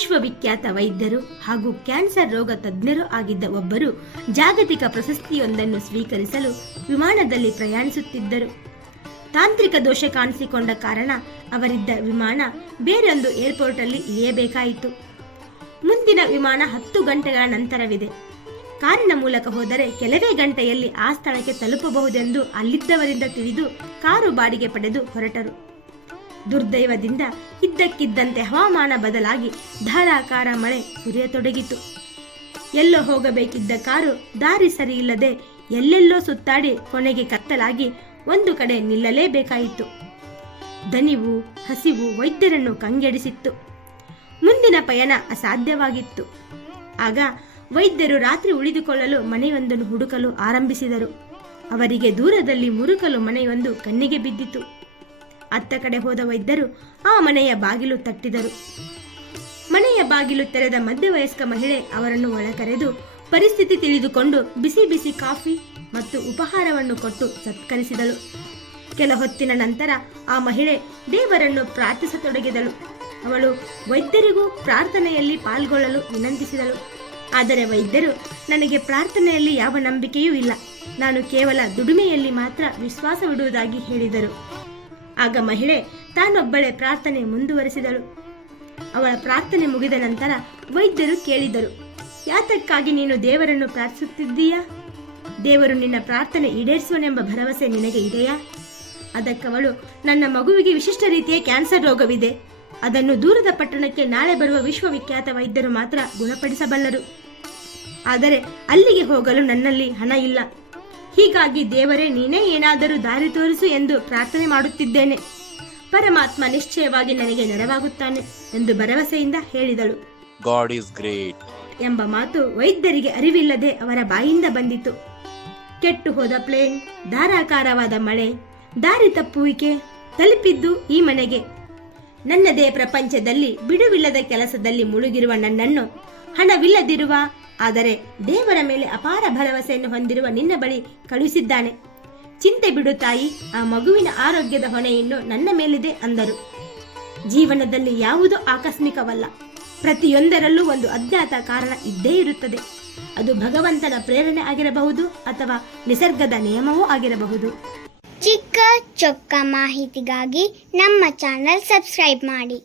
ವಿಶ್ವವಿಖ್ಯಾತ ವೈದ್ಯರು ಹಾಗೂ ಕ್ಯಾನ್ಸರ್ ರೋಗ ತಜ್ಞರು ಆಗಿದ್ದ ಒಬ್ಬರು ಜಾಗತಿಕ ಪ್ರಶಸ್ತಿಯೊಂದನ್ನು ಸ್ವೀಕರಿಸಲು ವಿಮಾನದಲ್ಲಿ ಪ್ರಯಾಣಿಸುತ್ತಿದ್ದರು. ತಾಂತ್ರಿಕ ದೋಷ ಕಾಣಿಸಿಕೊಂಡ ಕಾರಣ ಅವರಿದ್ದ ವಿಮಾನ ಬೇರೊಂದು ಏರ್ಪೋರ್ಟ್ ಅಲ್ಲಿ ಇಳಿಯಬೇಕಾಯಿತು. ಮುಂದಿನ ವಿಮಾನ 10 ಗಂಟೆಗಳ ನಂತರವಿದೆ. ಕಾರಿನ ಮೂಲಕ ಹೋದರೆ ಕೆಲವೇ ಗಂಟೆಯಲ್ಲಿ ಆ ಸ್ಥಳಕ್ಕೆ ತಲುಪಬಹುದೆಂದು ಅಲ್ಲಿದ್ದವರಿಂದ ತಿಳಿದು ಕಾರು ಬಾಡಿಗೆ ಪಡೆದು ಹೊರಟರು. ದುರ್ದೈವದಿಂದ ಇದ್ದಕ್ಕಿದ್ದಂತೆ ಹವಾಮಾನ ಬದಲಾಗಿ ಧಾರಾಕಾರ ಮಳೆ ಸುರಿಯತೊಡಗಿತು. ಎಲ್ಲೋ ಹೋಗಬೇಕಿದ್ದ ಕಾರು ದಾರಿ ಸರಿಯಿಲ್ಲದೆ ಎಲ್ಲೆಲ್ಲೋ ಸುತ್ತಾಡಿ ಕೊನೆಗೆ ಕತ್ತಲಾಗಿ ಒಂದು ಕಡೆ ನಿಲ್ಲಲೇಬೇಕಾಯಿತು. ದಣಿವು, ಹಸಿವು ವೈದ್ಯರನ್ನು ಕಂಗೆಡಿಸಿತ್ತು. ಮುಂದಿನ ಪಯಣ ಅಸಾಧ್ಯವಾಗಿತ್ತು. ಆಗ ವೈದ್ಯರು ರಾತ್ರಿ ಉಳಿದುಕೊಳ್ಳಲು ಮನೆಯೊಂದನ್ನು ಹುಡುಕಲು ಆರಂಭಿಸಿದರು. ಅವರಿಗೆ ದೂರದಲ್ಲಿ ಮುರುಕಲು ಮನೆಯೊಂದು ಕಣ್ಣಿಗೆ ಬಿದ್ದಿತು. ಅತ್ತ ಕಡೆ ಹೋದ ವೈದ್ಯರು ಆ ಮನೆಯ ಬಾಗಿಲು ತಟ್ಟಿದರು. ಮನೆಯ ಬಾಗಿಲು ತೆರೆದ ಮಧ್ಯವಯಸ್ಕ ಮಹಿಳೆ ಅವರನ್ನು ಒಳಕರೆದು ಪರಿಸ್ಥಿತಿ ತಿಳಿದುಕೊಂಡು ಬಿಸಿ ಬಿಸಿ ಕಾಫಿ ಮತ್ತು ಉಪಹಾರವನ್ನು ಕೊಟ್ಟು ಸತ್ಕರಿಸಿದಳು. ಕೆಲ ಹೊತ್ತಿನ ನಂತರ ಆ ಮಹಿಳೆ ದೇವರನ್ನು ಪ್ರಾರ್ಥಿಸತೊಡಗಿದಳು. ಅವಳು ವೈದ್ಯರಿಗೂ ಪ್ರಾರ್ಥನೆಯಲ್ಲಿ ಪಾಲ್ಗೊಳ್ಳಲು ವಿನಂತಿಸಿದಳು. ಆದರೆ ವೈದ್ಯರು, ನನಗೆ ಪ್ರಾರ್ಥನೆಯಲ್ಲಿ ಯಾವ ನಂಬಿಕೆಯೂ ಇಲ್ಲ, ನಾನು ಕೇವಲ ದುಡಿಮೆಯಲ್ಲಿ ಮಾತ್ರ ವಿಶ್ವಾಸವಿಡುವುದಾಗಿ ಹೇಳಿದರು. ಆಗ ಮಹಿಳೆ ತಾನೊಬ್ಬಳೇ ಪ್ರಾರ್ಥನೆ ಮುಂದುವರೆಸಿದಳು. ಅವಳ ಪ್ರಾರ್ಥನೆ ಮುಗಿದ ನಂತರ ವೈದ್ಯರು ಕೇಳಿದರು, ಯಾತಕ್ಕಾಗಿ ನೀನು ದೇವರನ್ನು ಪ್ರಾರ್ಥಿಸುತ್ತಿದ್ದೀಯಾ? ದೇವರು ನಿನ್ನ ಪ್ರಾರ್ಥನೆ ಈಡೇರಿಸುವನೆಂಬ ಭರವಸೆ ನಿನಗೆ ಇದೆಯಾ? ಅದಕ್ಕವಳು, ನನ್ನ ಮಗುವಿಗೆ ವಿಶಿಷ್ಟ ರೀತಿಯ ಕ್ಯಾನ್ಸರ್ ರೋಗವಿದೆ. ಅದನ್ನು ದೂರದ ಪಟ್ಟಣಕ್ಕೆ ನಾಳೆ ಬರುವ ವಿಶ್ವವಿಖ್ಯಾತ ವೈದ್ಯರು ಮಾತ್ರ ಗುಣಪಡಿಸಬಲ್ಲರು. ಆದರೆ ಅಲ್ಲಿಗೆ ಹೋಗಲು ನನ್ನಲ್ಲಿ ಹಣ ಇಲ್ಲ. ಹೀಗಾಗಿ ದೇವರೇ, ನೀನೇ ಏನಾದರೂ ದಾರಿ ತೋರಿಸು ಎಂದು ಪ್ರಾರ್ಥನೆ ಮಾಡುತ್ತಿದ್ದೇನೆ. ಪರಮಾತ್ಮ ನಿಶ್ಚಯವಾಗಿ ನನಗೆ ನೆರವಾಗುತ್ತಾನೆ ಎಂದು ಭರವಸೆಯಿಂದ ಹೇಳಿದಳು. ಗಾಡ್ ಈಸ್ ಗ್ರೇಟ್ ಎಂಬ ಮಾತು ವೈದ್ಯರಿಗೆ ಅರಿವಿಲ್ಲದೆ ಅವರ ಬಾಯಿಂದ ಬಂದಿತು. ಕೆಟ್ಟು ಹೋದ ಪ್ಲೇನ್, ಧಾರಾಕಾರವಾದ ಮಳೆ, ದಾರಿ ತಪ್ಪುವಿಕೆ, ತಲುಪಿದ್ದು ಈ ಮನೆಗೆ. ನನ್ನದೇ ಪ್ರಪಂಚದಲ್ಲಿ ಬಿಡುವಿಲ್ಲದ ಕೆಲಸದಲ್ಲಿ ಮುಳುಗಿರುವ ನನ್ನನ್ನು ಹಣವಿಲ್ಲದಿರುವ ಆದರೆ ದೇವರ ಮೇಲೆ ಅಪಾರ ಭರವಸೆಯನ್ನು ಹೊಂದಿರುವ ನಿನ್ನ ಬಳಿ ಕಳುಹಿಸಿದ್ದಾನೆ. ಚಿಂತೆ ಬಿಡು ತಾಯಿ, ಆ ಮಗುವಿನ ಆರೋಗ್ಯದ ಹೊಣೆಯನ್ನು ನನ್ನ ಮೇಲಿದೆ ಅಂದರು. ಜೀವನದಲ್ಲಿ ಯಾವುದೂ ಆಕಸ್ಮಿಕವಲ್ಲ. ಪ್ರತಿಯೊಂದರಲ್ಲೂ ಒಂದು ಅಜ್ಞಾತ ಕಾರಣ ಇದ್ದೇ ಇರುತ್ತದೆ. ಅದು ಭಗವಂತನ ಪ್ರೇರಣೆ ಆಗಿರಬಹುದು ಅಥವಾ ನಿಸರ್ಗದ ನಿಯಮವೂ ಆಗಿರಬಹುದು. ಚಿಕ್ಕ ಚೊಕ್ಕ ಮಾಹಿತಿಗಾಗಿ ನಮ್ಮ ಚಾನೆಲ್ ಸಬ್ಸ್ಕ್ರೈಬ್ ಮಾಡಿ.